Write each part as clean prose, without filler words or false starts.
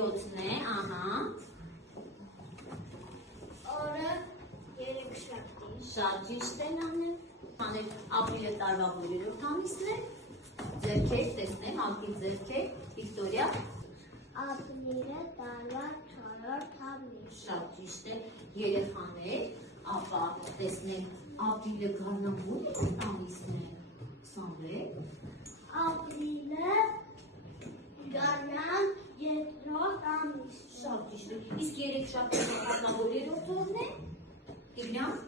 7-ն է, ահա։ Օրը 3 շաբթի։ Շատ ճիշտ է նամն։ Անել ապրիլը տարվա որերորդ ամիսն է։ Ձերքեր, տեսնեմ, անկի ձերքեր, Վիկտորիա։ Ապրիլը տարվա 4-րդ ամիս։ Շատ ճիշտ է, երեխաներ, ապա տեսնենք ապրիլը գարնան որերորդ ամիսն է։ Սամվել։ Ապրիլը գարնան 2-րդ ամիս։ Շատ ճիշտ է, իսկ երեքշաբթի տարվա որերորդ օրն է։ Տիգրան։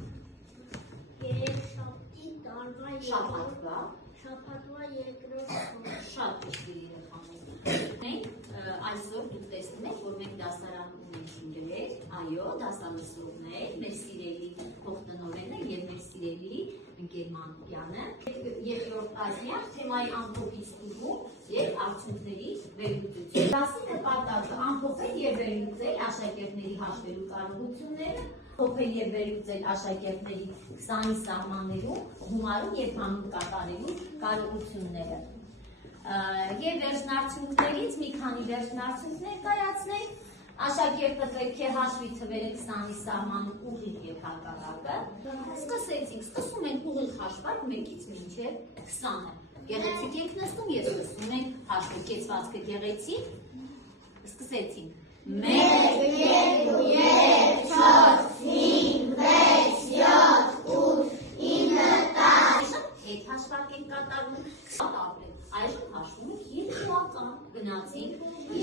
Երեքշաբթի տարվա Շաբաթվա։ շաբաթվա 2-րդ օրը։ Շատ ճիշտ է երեխաներ։ Մենք այսօր դուք տեսնում եք, որ մենք դասարան ունենք գրել, այո, դասալսողներ, մեր սիրելի փոխտնօրենը եւ մեր սիրելի ընկեր Մանուկյանը։ Երկրորդ այցյան թեմայի ամփոփից ստուգում եւ արդյունքների վերլուծություն։ Դասի նպատակը ամփոփել եւ վերլուծել աշակերտների հաշվելու կարողությունները, ամփոփել եւ վերլուծել աշակերտների 20-ի սահմաններում գումարում եւ հանուն կատարելու կարողությունները։ Եվ վերջնարդյունքներից մի քանի վերջնարդյունքներ կայացնենք։ Աշակերտը պետք է հաշվի թվերը 20-ի սահմանը ուղիղ եւ հակառակը։ Սկսում ենք ուղիղ հաշվար 1-ից մինչև 20-ը։ Գեղեցիկ եք նստում եւ սկսում ենք հաշվել կեցվածքը գեղեցիկ։ Սկսեցինք։ 1 2 3 4 5 6 7 8 9 10 Այդ հաշվարկ ենք կատարում։ Այժմ հաշվում ենք երկուական, գնացինք 2,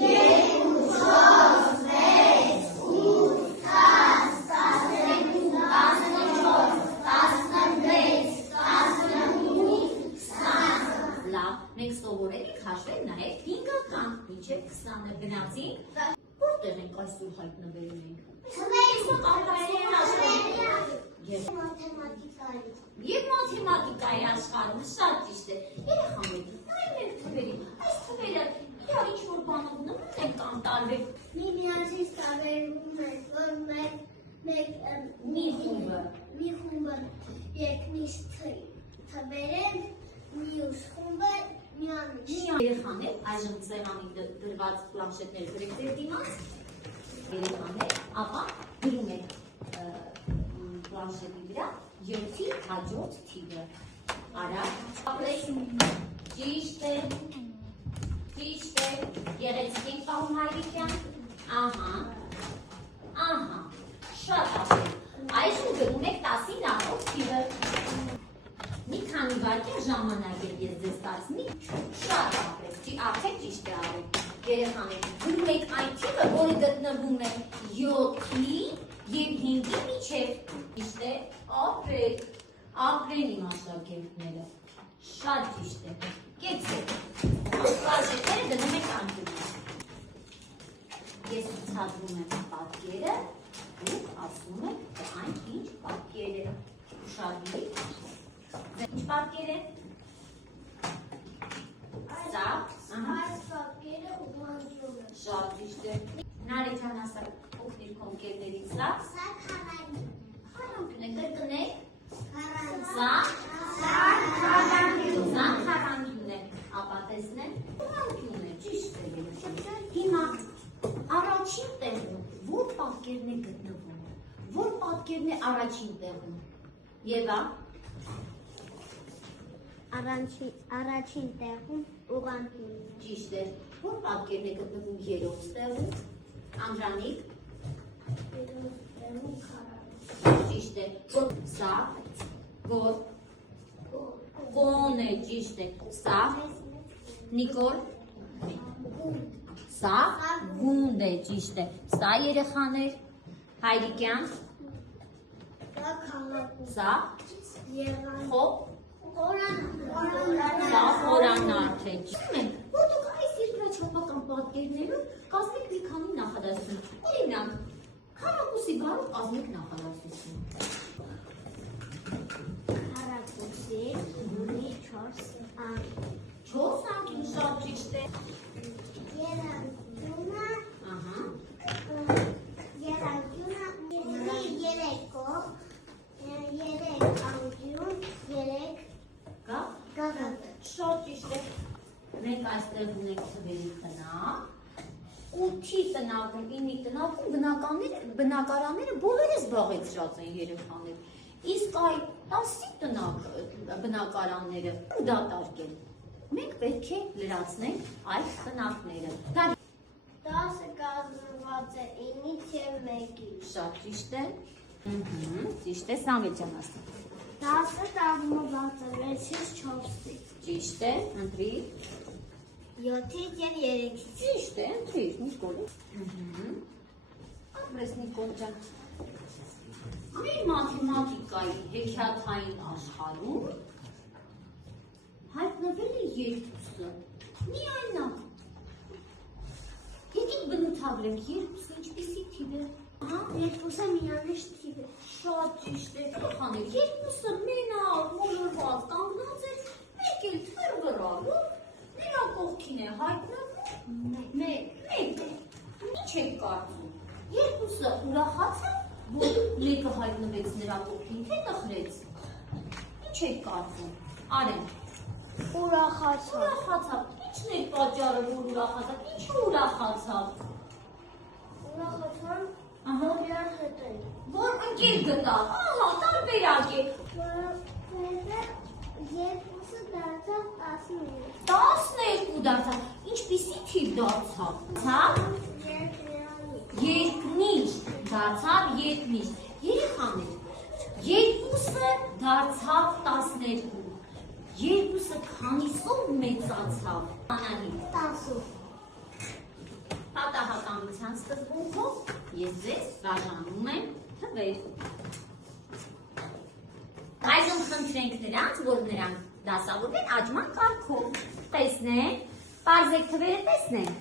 4, 6, 8, 10, 12, 14, 15, 16, 18, 20 Լավ, մենք սովորել ենք հաշվել նաև 5-ական, մինչև 20-ը գնացինք Որտեղ ենք այսօր հայտնվել ենք Եվ մաթեմատիկայի աշխարհում շատ ճիշտ է Երեխաներ, նայեք մեր թվերին Այս թվերը իրար ինչ-որ բանով նման են կամ տարբեր Միմյանցից տարբերվում է, որ մի խումբը երկնից թվեր են, մյուս խումբը միանիշ Երեխաներ, այժմ սեղանի դրված պլանշետներ գրեք ձեր դիմաց Երեխաներ, ապա գրում եք պլանշետի վրա 7-ի հաջորդ թիվը Արագ, ճիշտ է, գեղեցիկ ենք պահում Հայրիկյան, ահա, շատ ապրել, այժմ գրում եք 10-ի նախորդ թիվը Մի քանի վայրկյան ժամանակ եք ես ձեզ տածնի, շատ ապրեք, արդեն ճիշտ է արեք, երեխաներ, գրում եք այն թիվը, որը գտնվում է 7-ի և 5-ի միջև, ճիշտ է, ապրեն իմ աշակերտները, շատ ճիշտ է, կեցեք, պլանշետները դնում եք անկյունում, ես ցուցադրում եմ պատկերը, դուք ասում եք, թե այն ինչ պատկեր է, ուշադրի, Ինչ պատկեր է? Սա? Այս պատկերը ուղղանկյուն է Շատ ճիշտ է Նարեթան ասա օգնիր քո ընկերներից սա Սա քառանկյուն է կրկնեք Սա քառանկյուն է Ապա տեսնենք ուղղանկյուն է ճիշտ է Հիմա առաջին տեղում որ պատկերն է գտնվում Որ պատկերն է առաջին տեղում Եվա Առաջին տեղում ուղղանկյուն Ճիշտ է, որ պատկերն է գտնվում երրորդ տեղում, Անդրանիկ Երրորդ տեղում քառանկյուն Ճիշտ է, սա Գոն է, ճիշտ է, սա Նիկոլ Սա գունդ է, ճիշտ է, սա երեխաներ Հայրիկյան Սա քառանկյուն Սա խոպ Սա խորանարդ է Որ դուք այս երկրաչափական պատկերներով կազմեք մի քանի նախադասություն Օրինակ, քառակուսի բառով կազմեք նախադասություն Քառակուսի ունի 4 անկյուն 4 անկյուն շատ ճիշտ է Երանկյունը ունի 3 կողմ 3 անկյուն 3 Գաղափար Շատ ճիշտ է Մենք այստեղ ունենք թվերի խնա 8 8-ի տնակում, 9-ի տնակում բնակարանները բոլորը զբաղեցրած են երեխաներ։ Իսկ այ 10-ի բնակարանները դատարկ են։ Մենք պետք է լրացնենք այդ տնակները։ 10-ը կազմված է 9-ից և 1-ից։ Շատ ճիշտ է։ Ճիշտ է, Սամվել ջան ասա։ 10-ը կազմված է 6-ից 4-ից։ Ճիշտ է, ընտրիր։ 7-ից և 3-ից։ Ճիշտ է, ընտրիր, Նիկոլ։ Ապրես Նիկոլ ջան։ Մեր մաթեմատիկայի հեքիաթային աշխարհում հայտնվել է երկուսը։ Միայն նա։ Եկեք բնութագրենք երկուսը ինչպիսի թիվ է։ Երկուսը միանիշ թիվ է։ Շատ ճիշտ է։ Երեխաներ, երկուսը մենակ մոլորված կանգնած է, մեկ էլ թռվռալով նրա կողքին է հայտնվում մեկ։ Ինչ եք կարծում։ Երկուսը ուրախացան, որ մեկը հայտնվեց նրա կողքին, թե տխրեց։ Ինչ եք կարծում։ Արեն։ Ուրախացավ։ Ինչն է պատճառը, որ ուրախացավ։ Ինչու ուրախացավ։ Ուրախացան, Ահա, իրար հետ են։ որ ընկեր գտավ, ահա, տարբերակ է։ Երկուսը դարձավ 11։ 12 դարձավ, ինչպիսի թիվ դարձավ։ Երկնիշ, դարձավ երկնիշ։ Երեխաներ, երկուսը դարձավ 12։ Երկուսը քանիսով մեծացավ։ Անանի։ 10-ով։ Պատահականության սկզբունքով ես ձեզ բաժանում եմ թվեր։ Այժմ խնդրենք նրանց, որ նրանք դասավորվեն աճման կարգով։ Տեսնեն, պարզեք թվերը տեսնեն։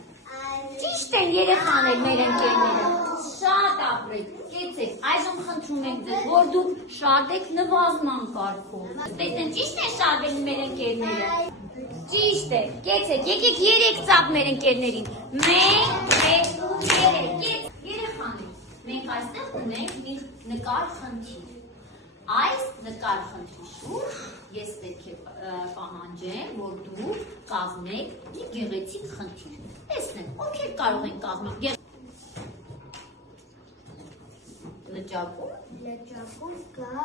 Ճիշտ են երեխաներ մեր ընկերները։ Շատ ապրեք, կեցեք։ Այժմ խնդրում ենք ձեզ, որ դուք շարդեք նվազման կարգով։ Տեսնեն, ճիշտ են շարդել մեր ընկերները։ Ճիշտ է, կեցեք, եկեք 3 ծափ մեր ընկերներին։ 1, 2, 3, երեխաներ, մենք այստեղ ունենք մի նկար խնդիր։ Այս նկար խնդրի շուրջ ես պետք է պահանջեմ, որ դուք կազմեք մի գեղեցիկ խնդիր։ Տեսնենք, ովքեր կարող են կազմել Լճակում կա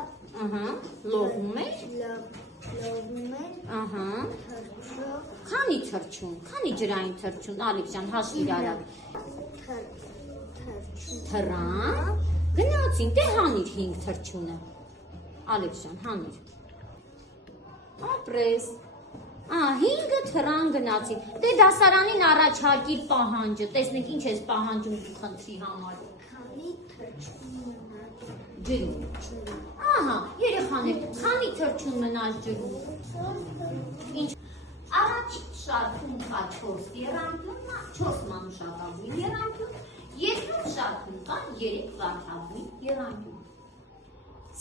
լողում է, թռչող, քանի թռչուն, քանի ջրային թռչուն, Ալեքսան հաշվիր արա, թռան, գնացին, դե հանիր 5 թռչունը, Ալեքսան, հանիր, ապրես, 5 թռան գնացին, դե դասարանին առաջարկի պահանջը, տեսնենք ինչ ես պահանջում խնդրի համար, քանի թռչուն մնաց ջրում, ահա, երեխաներ, քանի թռչուն մնաց ջրում, ինչ, առաջին շարքում կա 4 եռանկյուն, 4 մանուշակագույն եռանկյուն, երկրորդ շարքում կա 3 վարդագույն եռանկյուն,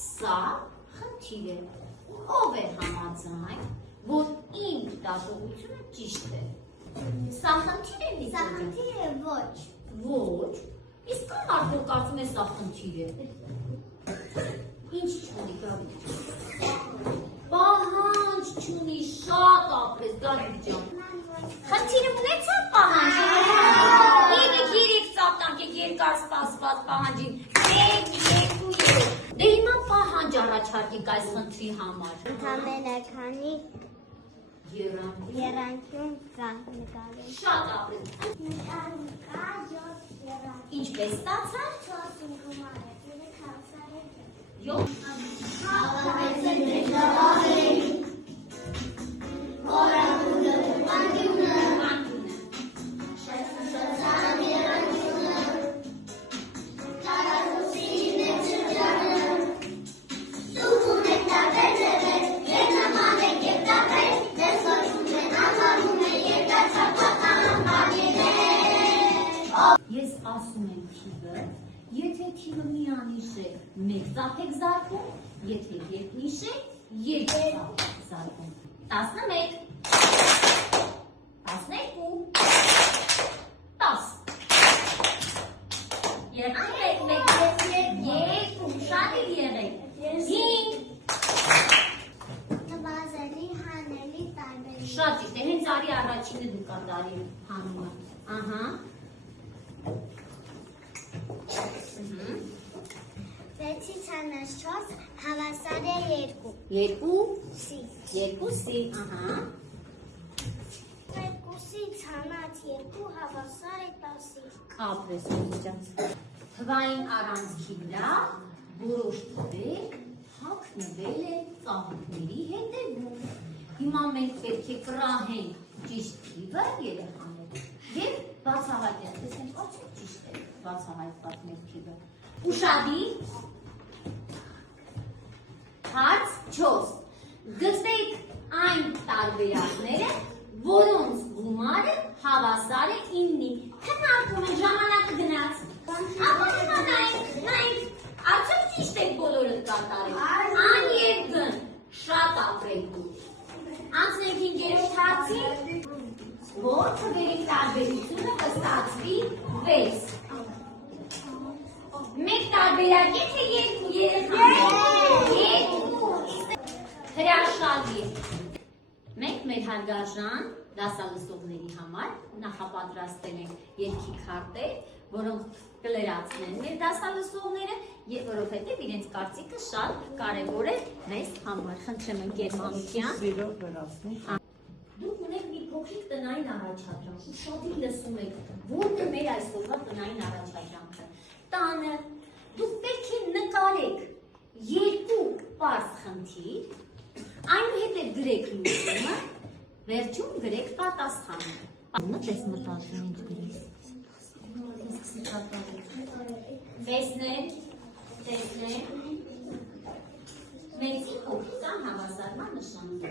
սա խնդիր է, ով է համաձայն, որ իմ դասողությունը ճիշտ է, սա խնդիր է Սա խնդիր է ոչ։ Ոչ, իսկ կա մարդ, որ կարծում է սա խնդիր է։ Ինչ չունի Գավիթ։ Պահանջ չունի, շատ ապրես Գավիթ ջան։ Խնդիրը ունեցավ պահանջ։ Եկեք 3 ծափ տանք երկար սպասված պահանջին։ 1, 2, 3։ Դե հիմա պահանջ առաջարկեք այս խնդրի համար։ Ընդամենը քանի Եռանկյուն։ եռանկյուն կա նկարել։ Շատ ապրես։ Նկարում կա 7 եռանկյուն։ Ինչպես ստացա։ 4 գումար է, 3 հազար է։ 7 Ես ասում եմ թիվը, եթե թիվը միանիշ է, մեկ ծափ եք զարկում, եթե երկնիշ է, երկու ծափ եք զարկում։ 11, 12, 10։ Եղեք, երկու, շատ եք եղեք, 5։ Նվազելի, հանելի, տարբերի։ Շատ ճիշտ է, հենց արի առաջինը դու կա տարի հանումը, ահա, 4 հավասար է 2 2 սի 2-ի, ահա 2-ի ցանած 2 հավասար է 10-ի ապրես ջան թվային առանցքի վրա որոշ թվեր հագնվել են ծաղիկների հետևում հիմա մենք պետք է կռահենք ճիշտ թիվը երեխաներ եւ բացահայտենք տեսնենք արդյոք ճիշտ է բացահայտված մեր թիվը ուշադիր հարց 4 գտնեք այն տարբերակները որոնց գումարը հավասար է 9-ի քննարկում են ժամանակը գնաց ապա հիմա նայենք արդյոք ճիշտ է բոլորը կատարել ան եւ գն շատ ապրելու անցնենք 5-րդ հարցին որ թվերի տարբերությունը կստացվի 6 մեկ տարբերակ է թե երկու երեխաներ հրաշալի մենք մեր հարգարժան դասալսողների համար նախապատրաստել ենք երգի քարտեր, որոնք կլրացնեն մեր դասալսողները, որովհետև իրենց կարծիքը շատ կարևոր է մեզ համար։ Խնդրեմ ընկեր Մանուկյան։ Դուք ունեք մի փոքրիկ տնային առաջադրանք, շատի լսում եք, որն է մեր այսօրվա տնային առաջադրանքը։ Տանը դուք պետք է նկարեք երկու պարզ խնդիր, այնուհետև գրեք լուծումը, վերջում գրեք պատասխանը։ Ահա դες մտածում ինչ գրես։ Տեսնեք։ Մեծի փոքրության հավասարման նշանը։